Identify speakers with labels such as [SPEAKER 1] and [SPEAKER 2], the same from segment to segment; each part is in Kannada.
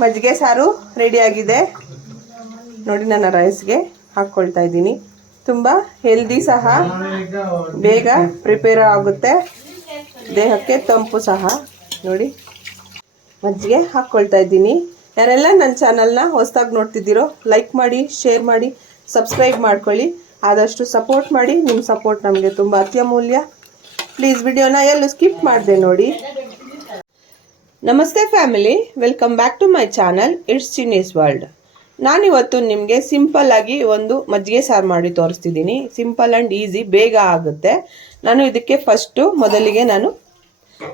[SPEAKER 1] ಮಜ್ಜಿಗೆ ಸಾರು ರೆಡಿಯಾಗಿದೆ ನೋಡಿ ನನ್ನ ರೈಸ್ಗೆ ಹಾಕ್ಕೊಳ್ತಾ ಇದ್ದೀನಿ. ತುಂಬ ಹೆಲ್ದಿ ಸಹ, ಬೇಗ ಪ್ರಿಪೇರ್ ಆಗುತ್ತೆ. ದೇಹಕ್ಕೆ ತಂಪು ಸಹ. ನೋಡಿ, ಮಜ್ಜಿಗೆ ಹಾಕ್ಕೊಳ್ತಾ ಇದ್ದೀನಿ. ಯಾರೆಲ್ಲ ನನ್ನ ಚಾನಲ್ನ ಹೊಸದಾಗಿ ನೋಡ್ತಿದ್ದೀರೋ ಲೈಕ್ ಮಾಡಿ ಶೇರ್ ಮಾಡಿ ಸಬ್ಸ್ಕ್ರೈಬ್ ಮಾಡ್ಕೊಳ್ಳಿ. ಆದಷ್ಟು ಸಪೋರ್ಟ್ ಮಾಡಿ ನಿಮ್ಮ ಸಪೋರ್ಟ್ ನಮಗೆ ತುಂಬ ಅತ್ಯಮೂಲ್ಯ. ಪ್ಲೀಸ್ ವಿಡಿಯೋನ ಎಲ್ಲೂ ಸ್ಕಿಪ್ ಮಾಡಿದೆ ನೋಡಿ. ನಮಸ್ತೆ family, welcome back to my channel it's Chinni's world. ನಾನಿವತ್ತು ನಿಮಗೆ ಸಿಂಪಲ್ ಆಗಿ ಒಂದು ಮಜ್ಜಿಗೆ ಸಾರು ಮಾಡಿ ತೋರಿಸ್ತಿದ್ದೀನಿ. ಸಿಂಪಲ್ ಆ್ಯಂಡ್ ಈಸಿ, ಬೇಗ ಆಗುತ್ತೆ. ನಾನು ಇದಕ್ಕೆ ಫಸ್ಟು ಮೊದಲಿಗೆ ನಾನು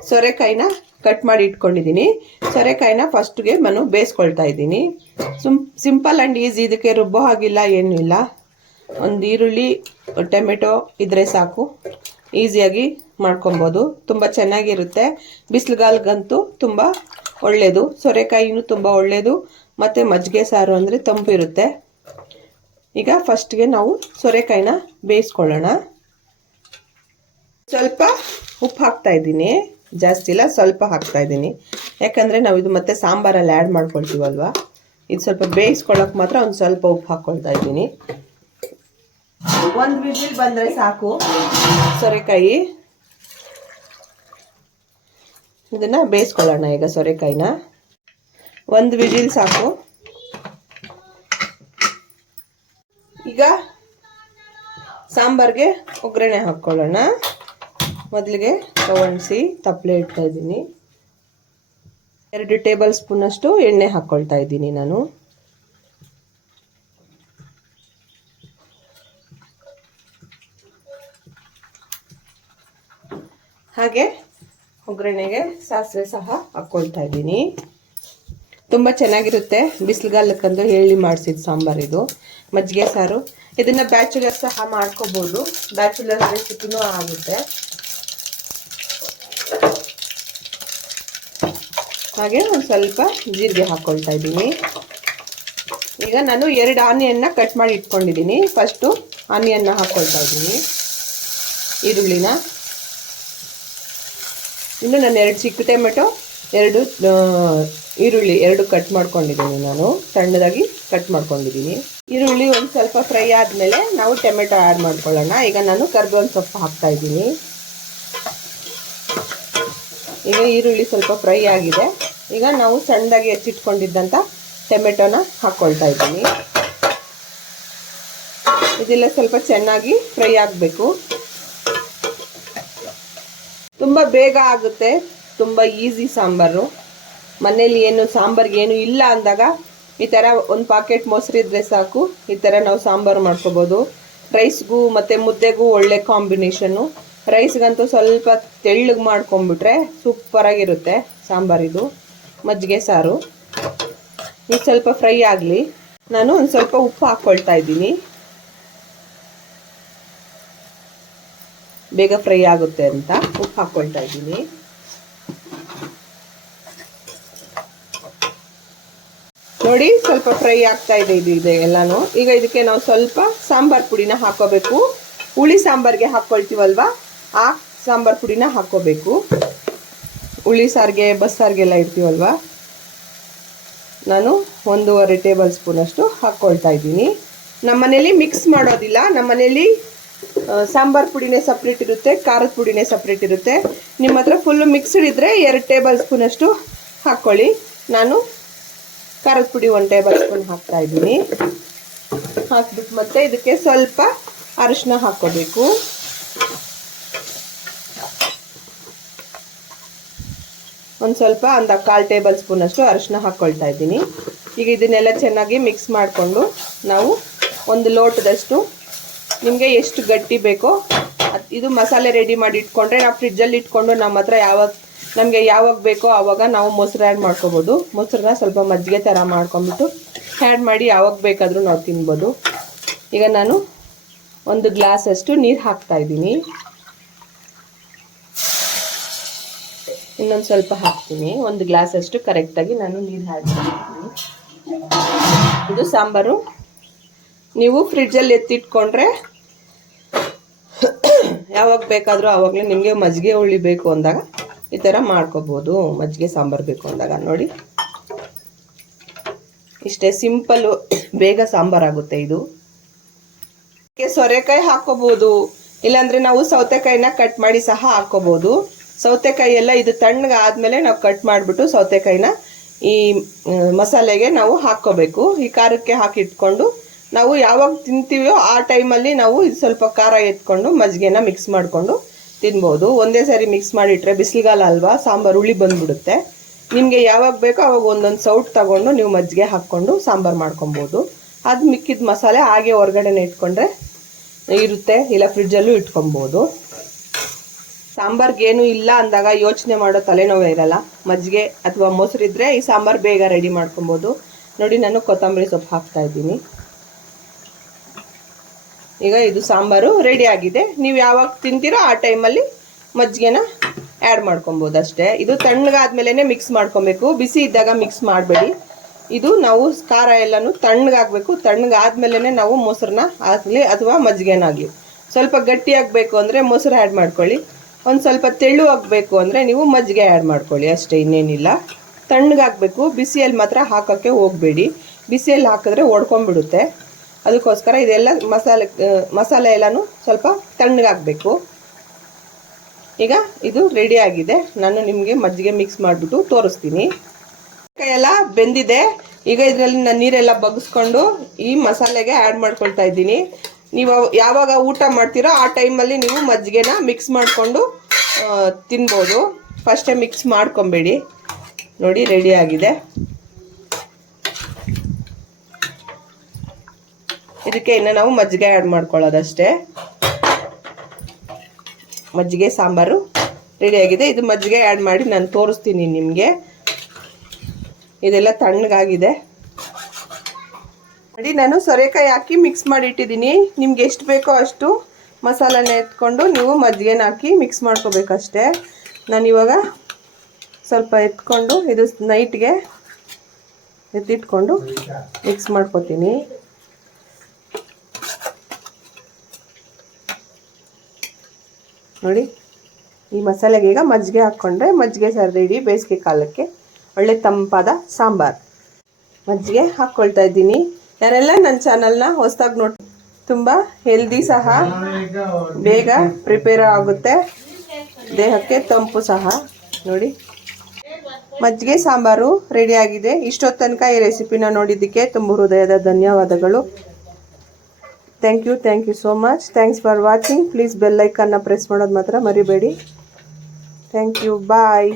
[SPEAKER 1] ಸೊರೆಕಾಯಿನ ಕಟ್ ಮಾಡಿ ಇಟ್ಕೊಂಡಿದ್ದೀನಿ. ಸೊರೆಕಾಯಿನ ಫಸ್ಟ್ಗೆ ನಾನು ಬೇಯಿಸ್ಕೊಳ್ತಾ ಇದ್ದೀನಿ. ಸುಮ್ ಸಿಂಪಲ್ ಆ್ಯಂಡ್ ಈಸಿ, ಇದಕ್ಕೆ ರುಬ್ಬೋ ಹಾಗಿಲ್ಲ, ಏನೂ ಇಲ್ಲ. ಒಂದು ಈರುಳ್ಳಿ, ಟೊಮೆಟೊ ಇದ್ರೆ ಸಾಕು. ಈಸಿಯಾಗಿ ಮಾಡ್ಕೊಬೋದು. ತುಂಬ ಚೆನ್ನಾಗಿರುತ್ತೆ. ಬಿಸಿಲುಗಾಲ್ಗಂತೂ ತುಂಬ ಒಳ್ಳೆಯದು ಸೊರೆಕಾಯಿನೂ ತುಂಬ ಒಳ್ಳೆಯದು ಮತ್ತು ಮಜ್ಜಿಗೆ ಸಾರು ಅಂದರೆ ತಂಪಿರುತ್ತೆ ಈಗ ಫಸ್ಟ್ಗೆ ನಾವು ಸೊರೆಕಾಯಿನ ಬೇಯಿಸ್ಕೊಳ್ಳೋಣ. ಸ್ವಲ್ಪ ಉಪ್ಪು ಹಾಕ್ತಾ ಇದ್ದೀನಿ. ಜಾಸ್ತಿ ಇಲ್ಲ, ಸ್ವಲ್ಪ ಹಾಕ್ತಾ ಇದ್ದೀನಿ. ಯಾಕಂದರೆ ನಾವು ಇದು ಮತ್ತೆ ಸಾಂಬಾರಲ್ಲಿ ಆ್ಯಡ್ ಮಾಡ್ಕೊಳ್ತೀವಲ್ವ? ಇದು ಸ್ವಲ್ಪ ಬೇಯಿಸ್ಕೊಳ್ಳೋಕೆ ಮಾತ್ರ ಒಂದು ಸ್ವಲ್ಪ ಉಪ್ಪು ಹಾಕ್ಕೊಳ್ತಾ ಇದ್ದೀನಿ. ಒಂದು ವಿಜಿಲ್ ಬಂದರೆ ಸಾಕು. ಸೊರೆಕಾಯಿ ಇದನ್ನ ಬೇಯಿಸ್ಕೊಳ್ಳೋಣ ಈಗ ಸೋರೆಕಾಯಿನ. ಒಂದು ವಿಜಿಲ್ ಸಾಕು. ಈಗ ಸಾಂಬಾರ್ಗೆ ಒಗ್ಗರಣೆ ಹಾಕ್ಕೊಳ್ಳೋಣ. ಮೊದಲಿಗೆ ತಗೊಣಿಸಿ ತಪ್ಪಲೆ ಇಡ್ತಾ ಇದ್ದೀನಿ. ಎರಡು ಟೇಬಲ್ ಸ್ಪೂನಷ್ಟು ಎಣ್ಣೆ ಹಾಕ್ಕೊಳ್ತಾ ಇದ್ದೀನಿ ನಾನು. ಹಾಗೆ ಒಗ್ಗರಣೆಗೆ ಸಾಸಿವೆ ಸಹ ಹಾಕ್ಕೊಳ್ತಾ ಇದ್ದೀನಿ. ತುಂಬ ಚೆನ್ನಾಗಿರುತ್ತೆ. ಬಿಸಿಲುಗಾಲಕ್ಕಂದು ಹೇಳಿ ಮಾಡಿಸಿದ ಸಾಂಬಾರು ಇದು. ಮಜ್ಜಿಗೆ ಸಾರು. ಇದನ್ನು ಬ್ಯಾಚುಲರ್ ಸಹ ಮಾಡ್ಕೋಬೋದು. ಬ್ಯಾಚುಲರ್ ರೆಸಿಪಿನೂ ಆಗುತ್ತೆ. ಹಾಗೆ ಒಂದು ಸ್ವಲ್ಪ ಜೀರಿಗೆ ಹಾಕ್ಕೊಳ್ತಾ ಇದ್ದೀನಿ. ಈಗ ನಾನು ಎರಡು ಆನಿಯನ್ನ ಕಟ್ ಮಾಡಿ ಇಟ್ಕೊಂಡಿದ್ದೀನಿ. ಫಸ್ಟು ಆನಿಯನ್ನ ಹಾಕ್ಕೊಳ್ತಾ ಇದ್ದೀನಿ. ಈರುಳ್ಳಿನ. ಇನ್ನು ನಾನು ಎರಡು ಚಿಕ್ಕ ಟೊಮೆಟೊ, ಎರಡು ಈರುಳ್ಳಿ ಎರಡು ಕಟ್ ಮಾಡ್ಕೊಂಡಿದ್ದೀನಿ ನಾನು. ಸಣ್ಣದಾಗಿ ಕಟ್ ಮಾಡ್ಕೊಂಡಿದ್ದೀನಿ. ಈರುಳ್ಳಿ ಒಂದು ಸ್ವಲ್ಪ ಫ್ರೈ ಆದಮೇಲೆ ನಾವು ಟೊಮೆಟೊ ಆ್ಯಡ್ ಮಾಡ್ಕೊಳ್ಳೋಣ. ಈಗ ನಾನು ಕರ್ಬೇವಿನ ಸೊಪ್ಪು ಹಾಕ್ತಾ ಇದ್ದೀನಿ. ಈಗ ಈರುಳ್ಳಿ ಸ್ವಲ್ಪ ಫ್ರೈ ಆಗಿದೆ. ಈಗ ನಾವು ಸಣ್ಣದಾಗಿ ಹೆಚ್ಚಿಟ್ಕೊಂಡಿದ್ದಂಥ ಟೊಮೆಟೊನ ಹಾಕ್ಕೊಳ್ತಾ ಇದ್ದೀನಿ. ಇದೆಲ್ಲ, ಸ್ವಲ್ಪ ಚೆನ್ನಾಗಿ ಫ್ರೈ ಆಗಬೇಕು. ತುಂಬ ಬೇಗ ಆಗುತ್ತೆ. ತುಂಬ ಈಸಿ ಸಾಂಬಾರು. ಮನೇಲಿ ಏನು ಸಾಂಬಾರ್ಗೆ ಏನು ಇಲ್ಲ ಅಂದಾಗ ಈ ಥರ ಒಂದು ಪಾಕೆಟ್ ಮೊಸರು ಇದ್ದರೆ ಸಾಕು. ಈ ಥರ ನಾವು ಸಾಂಬಾರು ಮಾಡ್ಕೋಬೋದು. ರೈಸ್ಗೂ ಮತ್ತು ಮುದ್ದೆಗೂ ಒಳ್ಳೆ ಕಾಂಬಿನೇಷನ್ನು ರೈಸ್ಗಂತೂ ಸ್ವಲ್ಪ ತೆಳ್ಳಗೆ ಮಾಡ್ಕೊಂಬಿಟ್ರೆ ಸೂಪರಾಗಿರುತ್ತೆ ಸಾಂಬಾರಿದು. ಮಜ್ಜಿಗೆ ಸಾರು. ಇದು ಸ್ವಲ್ಪ ಫ್ರೈ ಆಗಲಿ. ನಾನು ಒಂದು ಸ್ವಲ್ಪ ಉಪ್ಪು ಹಾಕ್ಕೊಳ್ತಾ ಇದ್ದೀನಿ. ಬೇಗ ಫ್ರೈ ಆಗುತ್ತೆ ಅಂತ ಉಪ್ಪು ಹಾಕ್ಕೊಳ್ತಾ ಇದ್ದೀನಿ. ನೋಡಿ, ಸ್ವಲ್ಪ ಫ್ರೈ ಆಗ್ತಾ ಇದೆ ಇದು ಇದೆ ಎಲ್ಲಾನು. ಈಗ ಇದಕ್ಕೆ ನಾವು ಸ್ವಲ್ಪ ಸಾಂಬಾರ್ ಪುಡಿನ ಹಾಕೋಬೇಕು. ಹುಳಿ ಸಾಂಬಾರ್ಗೆ ಹಾಕ್ಕೊಳ್ತೀವಲ್ವಾ ಆ ಸಾಂಬಾರ್ ಪುಡಿನ ಹಾಕೋಬೇಕು. ಹುಳಿ ಸಾರಿಗೆ ಬಸ್ಸಾರಿಗೆಲ್ಲ ಇರ್ತೀವಲ್ವಾ? ನಾನು ಒಂದೂವರೆ ಟೇಬಲ್ ಸ್ಪೂನಷ್ಟು ಹಾಕ್ಕೊಳ್ತಾ ಇದ್ದೀನಿ. ನಮ್ಮನೇಲಿ ಮಿಕ್ಸ್ ಮಾಡೋದಿಲ್ಲ. ನಮ್ಮನೇಲಿ ಸಾಂಬಾರ್ ಪುಡಿನೇ ಸಪ್ರೇಟ್ ಇರುತ್ತೆ, ಖಾರದ ಪುಡಿನೇ ಸಪ್ರೇಟ್ ಇರುತ್ತೆ. ನಿಮ್ಮ ಹತ್ರ ಫುಲ್ಲು ಮಿಕ್ಸ್ಡ್ ಇದ್ದರೆ ಎರಡು ಟೇಬಲ್ ಸ್ಪೂನಷ್ಟು ಹಾಕ್ಕೊಳ್ಳಿ ನಾನು ಖಾರದ ಪುಡಿ ಒನ್ ಟೇಬಲ್ ಸ್ಪೂನ್ ಹಾಕ್ತಾ ಇದ್ದೀನಿ. ಹಾಕ್ಬಿಟ್ಟು ಮತ್ತೆ ಇದಕ್ಕೆ ಸ್ವಲ್ಪ ಅರಿಶಿನ ಹಾಕ್ಕೋಬೇಕು. ಒಂದು ಸ್ವಲ್ಪ ಒಂದು ಕಾಲು ಟೇಬಲ್ ಸ್ಪೂನಷ್ಟು ಅರಿಶಿನ ಹಾಕ್ಕೊಳ್ತಾ ಇದ್ದೀನಿ. ಈಗ ಇದನ್ನೆಲ್ಲ ಚೆನ್ನಾಗಿ ಮಿಕ್ಸ್ ಮಾಡಿಕೊಂಡು ನಾವು ಒಂದು ಲೋಟದಷ್ಟು ನಿಮಗೆ ಎಷ್ಟು ಗಟ್ಟಿ ಬೇಕೋ ಇದು ಮಸಾಲೆ ರೆಡಿ ಮಾಡಿ ಇಟ್ಕೊಂಡ್ರೆ ನಾವು ಫ್ರಿಜ್ಜಲ್ಲಿ ಇಟ್ಕೊಂಡು ನಮ್ಮ ಹತ್ರ ಯಾವಾಗ ನಮಗೆ ಯಾವಾಗ ಬೇಕೋ ಆವಾಗ ನಾವು ಮೊಸರು ಆ್ಯಡ್ ಮಾಡ್ಕೋಬೋದು. ಮೊಸರನ್ನ ಸ್ವಲ್ಪ ಮಜ್ಜಿಗೆ ಥರ ಮಾಡ್ಕೊಂಬಿಟ್ಟು ಆ್ಯಡ್ ಮಾಡಿ ಯಾವಾಗ ಬೇಕಾದರೂ ನಾವು ತಿನ್ಬೋದು. ಈಗ ನಾನು ಒಂದು ಗ್ಲಾಸಷ್ಟು ನೀರು ಹಾಕ್ತಾಯಿದ್ದೀನಿ ಇನ್ನೊಂದು ಸ್ವಲ್ಪ ಹಾಕ್ತೀನಿ. ಒಂದು ಗ್ಲಾಸಷ್ಟು ಕರೆಕ್ಟಾಗಿ ನಾನು ನೀರು ಹಾಕ್ತೀನಿ ಇದು ಸಾಂಬಾರು. ನೀವು ಫ್ರಿಡ್ಜಲ್ಲಿ ಎತ್ತಿಟ್ಕೊಂಡ್ರೆ ಯಾವಾಗ ಬೇಕಾದರೂ ಆವಾಗಲೇ ನಿಮಗೆ ಮಜ್ಜಿಗೆ ಹುಳಿ ಬೇಕು ಅಂದಾಗ ಈ ಥರ ಮಾಡ್ಕೋಬೋದು. ಮಜ್ಜಿಗೆ ಸಾಂಬಾರು ಬೇಕು ಅಂದಾಗ ನೋಡಿ. ಇಷ್ಟೇ ಸಿಂಪಲ್ಲು ಬೇಗ ಸಾಂಬಾರಾಗುತ್ತೆ ಇದು. ಇದಕ್ಕೆ ಸೊರೆಕಾಯಿ ಹಾಕೋಬೋದು ಇಲ್ಲಾಂದರೆ ನಾವು ಸೌತೆಕಾಯಿನ ಕಟ್ ಮಾಡಿ ಸಹ ಹಾಕೋಬಹುದು ಸೌತೆಕಾಯಿ ಎಲ್ಲ ಇದು ತಣ್ಣಗೆ ಆದ್ಮೇಲೆ ನಾವು ಕಟ್ ಮಾಡಿಬಿಟ್ಟು ಸೌತೆಕಾಯಿನ ಈ ಮಸಾಲೆಗೆ ನಾವು ಹಾಕ್ಕೋಬೇಕು. ಈ ಖಾರಕ್ಕೆ ಹಾಕಿ ಇಟ್ಕೊಂಡು ನಾವು ಯಾವಾಗ ತಿಂತೀವೋ ಆ ಟೈಮಲ್ಲಿ ನಾವು ಇದು ಸ್ವಲ್ಪ ಖಾರ ಎತ್ಕೊಂಡು ಮಜ್ಜಿಗೆನ ಮಿಕ್ಸ್ ಮಾಡಿಕೊಂಡು ತಿನ್ಬೋದು. ಒಂದೇ ಸಾರಿ ಮಿಕ್ಸ್ ಮಾಡಿಟ್ರೆ ಬಿಸಿಲುಗಾಲ ಅಲ್ವಾ, ಸಾಂಬಾರು ಹುಳಿ ಬಂದ್ಬಿಡುತ್ತೆ. ನಿಮಗೆ ಯಾವಾಗ ಬೇಕೋ ಅವಾಗ ಒಂದೊಂದು ಸೌಟ್ ತಗೊಂಡು ನೀವು ಮಜ್ಜಿಗೆ ಹಾಕ್ಕೊಂಡು ಸಾಂಬಾರು ಮಾಡ್ಕೊಬೋದು. ಅದು ಮಿಕ್ಕಿದ ಮಸಾಲೆ ಹಾಗೆ ಹೊರಗಡೆನೆ ಇಟ್ಕೊಂಡ್ರೆ ಇರುತ್ತೆ, ಇಲ್ಲ ಫ್ರಿಡ್ಜಲ್ಲೂ ಇಟ್ಕೊಬೋದು. ಸಾಂಬಾರ್ಗೆ ಏನು ಇಲ್ಲ ಅಂದಾಗ ಯೋಚನೆ ಮಾಡೋ ತಲೆನೋವೇ ಇರಲ್ಲ. ಮಜ್ಜಿಗೆ ಅಥವಾ ಮೊಸರಿದ್ರೆ ಈ ಸಾಂಬಾರು ಬೇಗ ರೆಡಿ ಮಾಡ್ಕೊಬೋದು. ನೋಡಿ ನಾನು ಕೊತ್ತಂಬರಿ ಸೊಪ್ಪು ಹಾಕ್ತಾ ಇದ್ದೀನಿ. ಈಗ ಇದು ಸಾಂಬಾರು ರೆಡಿ ಆಗಿದೆ. ನೀವು ಯಾವಾಗ ತಿಂತೀರೋ ಆ ಟೈಮಲ್ಲಿ ಮಜ್ಜಿಗೆನ ಆ್ಯಡ್ ಮಾಡ್ಕೊಬೋದು ಅಷ್ಟೇ. ಇದು ತಣ್ಣಗಾದ್ಮೇಲೆ ಮಿಕ್ಸ್ ಮಾಡ್ಕೊಬೇಕು. ಬಿಸಿ ಇದ್ದಾಗ ಮಿಕ್ಸ್ ಮಾಡಬೇಡಿ. ಇದು ನಾವು ಖಾರ ಎಲ್ಲನೂ ತಣ್ಣಗಾಗಬೇಕು ತಣ್ಣಗಾದ್ಮೇಲೆ ನಾವು ಮೊಸರನ್ನ ಆಗಲಿ ಅಥವಾ ಮಜ್ಜಿಗೆನಾಗಲಿ ಸ್ವಲ್ಪ ಗಟ್ಟಿಯಾಗಬೇಕು ಅಂದರೆ ಮೊಸರು ಆ್ಯಡ್ ಮಾಡ್ಕೊಳ್ಳಿ. ಒಂದು ಸ್ವಲ್ಪ ತೆಳ್ಳು ಆಗಬೇಕು ಅಂದರೆ ನೀವು ಮಜ್ಜಿಗೆ ಆ್ಯಡ್ ಮಾಡ್ಕೊಳ್ಳಿ. ಅಷ್ಟೇ, ಇನ್ನೇನಿಲ್ಲ. ತಣ್ಣಗಾಗಬೇಕು ಬಿಸಿಯಲ್ಲಿ ಮಾತ್ರ ಹಾಕೋಕ್ಕೆ ಹೋಗಬೇಡಿ. ಬಿಸಿಯಲ್ಲಿ ಹಾಕಿದ್ರೆ ಒಡ್ಕೊಂಡ್ಬಿಡುತ್ತೆ. ಅದಕ್ಕೋಸ್ಕರ ಇದೆಲ್ಲ ಮಸಾಲೆ ಮಸಾಲೆ ಎಲ್ಲನೂ ಸ್ವಲ್ಪ ತಣ್ಣಗಾಗಬೇಕು ಈಗ ಇದು ರೆಡಿ ಆಗಿದೆ. ನಾನು ನಿಮಗೆ ಮಜ್ಜಿಗೆ ಮಿಕ್ಸ್ ಮಾಡಿಬಿಟ್ಟು ತೋರಿಸ್ತೀನಿ. ಎಲ್ಲ ಬೆಂದಿದೆ. ಈಗ ಇದರಲ್ಲಿ ನಾನು ನೀರೆಲ್ಲ ಬಗ್ಸ್ಕೊಂಡು ಈ ಮಸಾಲೆಗೆ ಆ್ಯಡ್ ಮಾಡ್ಕೊಳ್ತಾ ಇದ್ದೀನಿ. ನೀವು ಯಾವಾಗ ಊಟ ಮಾಡ್ತೀರೋ ಆ ಟೈಮಲ್ಲಿ ನೀವು ಮಜ್ಜಿಗೆನ ಮಿಕ್ಸ್ ಮಾಡಿಕೊಂಡು ತಿನ್ಬೋದು. ಫಸ್ಟೇ ಮಿಕ್ಸ್ ಮಾಡ್ಕೊಬೇಡಿ. ನೋಡಿ ರೆಡಿ ಆಗಿದೆ. ಇದಕ್ಕೆ ಇನ್ನು ನಾವು ಮಜ್ಜಿಗೆ ಆ್ಯಡ್ ಮಾಡ್ಕೊಳ್ಳೋದಷ್ಟೇ. ಮಜ್ಜಿಗೆ, ಸಾಂಬಾರು ರೆಡಿಯಾಗಿದೆ ಇದು ಮಜ್ಜಿಗೆ ಆ್ಯಡ್ ಮಾಡಿ ನಾನು ತೋರಿಸ್ತೀನಿ ನಿಮಗೆ. ಇದೆಲ್ಲ ತಣ್ಣಗಾಗಿದೆ. ನೋಡಿ, ನಾನು ಸೊರೆಕಾಯಿ ಹಾಕಿ ಮಿಕ್ಸ್ ಮಾಡಿ ಇಟ್ಟಿದ್ದೀನಿ ನಿಮ್ಗೆ ಎಷ್ಟು ಬೇಕೋ ಅಷ್ಟು ಮಸಾಲೆನ ಎತ್ಕೊಂಡು ನೀವು ಮಜ್ಜಿಗೆನ ಹಾಕಿ ಮಿಕ್ಸ್ ಮಾಡ್ಕೋಬೇಕಷ್ಟೇ. ನಾನು ಇವಾಗ ಸ್ವಲ್ಪ ಎತ್ಕೊಂಡು ಇದು ನೈಟ್ಗೆ ಎತ್ತಿಟ್ಕೊಂಡು ಮಿಕ್ಸ್ ಮಾಡ್ಕೊತೀನಿ. ನೋಡಿ. ಈ ಮಸಾಲೆಗೆ ಈಗ ಮಜ್ಜಿಗೆ ಹಾಕ್ಕೊಂಡ್ರೆ ಮಜ್ಜಿಗೆ ಸರ್ ರೆಡಿ ಬೇಸಿಗೆ ಕಾಲಕ್ಕೆ ಒಳ್ಳೆ ತಂಪಾದ ಸಾಂಬಾರ್. ಮಜ್ಜಿಗೆ ಹಾಕ್ಕೊಳ್ತಾ ಇದ್ದೀನಿ. ಯಾರೆಲ್ಲ ನನ್ನ ಚಾನಲ್ನ ಹೊಸದಾಗಿ ನೋಡಿ ತುಂಬ ಹೆಲ್ದಿ ಸಹ ಬೇಗ ಪ್ರಿಪೇರ್ ಆಗುತ್ತೆ. ದೇಹಕ್ಕೆ ತಂಪು ಸಹ. ನೋಡಿ. ಮಜ್ಜಿಗೆ ಸಾಂಬಾರು ರೆಡಿ ಆಗಿದೆ. ಇಷ್ಟೊತ್ತು ತನಕ ಈ ರೆಸಿಪಿನ ನೋಡಿದ್ದಕ್ಕೆ ತುಂಬ ಹೃದಯದ ಧನ್ಯವಾದಗಳು. Thank you thank you so much thanks for watching please bell ಐಕನ್ನ press ಮಾಡೋದು ಮಾತ್ರ ಮರಿಬೇಡಿ. Thank you bye